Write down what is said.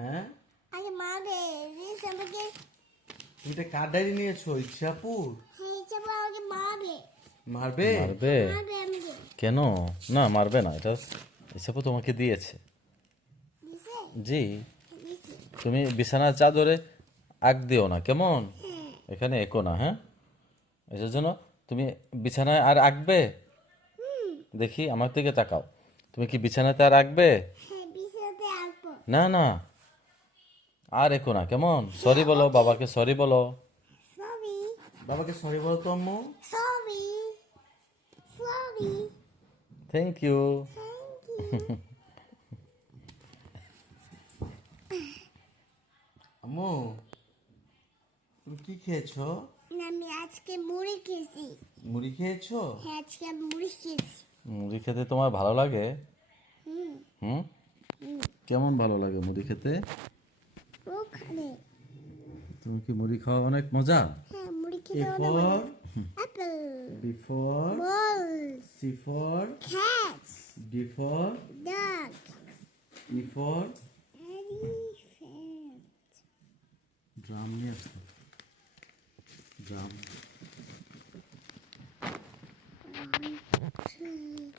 হ্যাঁ, আগে মারবে রিস আমাকে। তুমি এটা কার ডায়েরি নিয়েছো? ইচ্ছাপুর হ্যাঁ ইচ্ছাপুর আমাকে মারবে। মারবে? মারবে? মারবে আমাকে। কেন? না, মারবে না, এটা ইচ্ছাপু তোমাকে দিয়েছে। দিছে? জি। দিছে। তুমি বিছানার চাদরে আগ দিও না, কেমন? হ্যাঁ। এখানে একো না, হ্যাঁ? এটার জন্য তুমি বিছানায় আর আঁকবে? দেখি আমার দিকে তাকাও। তুমি কি বিছানাতে আর আঁকবে? হ্যাঁ বিছানাতে আঁকবো। না না, আর একো না, কেমন? সরি বলো, বাবাকে সরি বলো। সরি। বাবাকে সরি বলো তো আম্মু। Sorry. Sorry. Thank you. Thank you. আম্মু, তুমি কি খেয়েছো? আমি আজকে মুড়ি খেয়েছি। মুড়ি খেয়েছো? হ্যাঁ আজকে আমি মুড়ি খেয়েছি। মুড়ি খেতে তোমার ভালো লাগে? হুম। হুম? কেমন ভালো লাগে মুড়ি খেতে? ওখানে। তুমি কি মুড়ি খাওয়া অনেক মজা? হ্যাঁ মুড়ি A খেতে অনেক for ভালো। Apple. B for ball. C for cat. D for dog. E for elephant. Drum নিয়ে আসো। ড্রাম। 1 2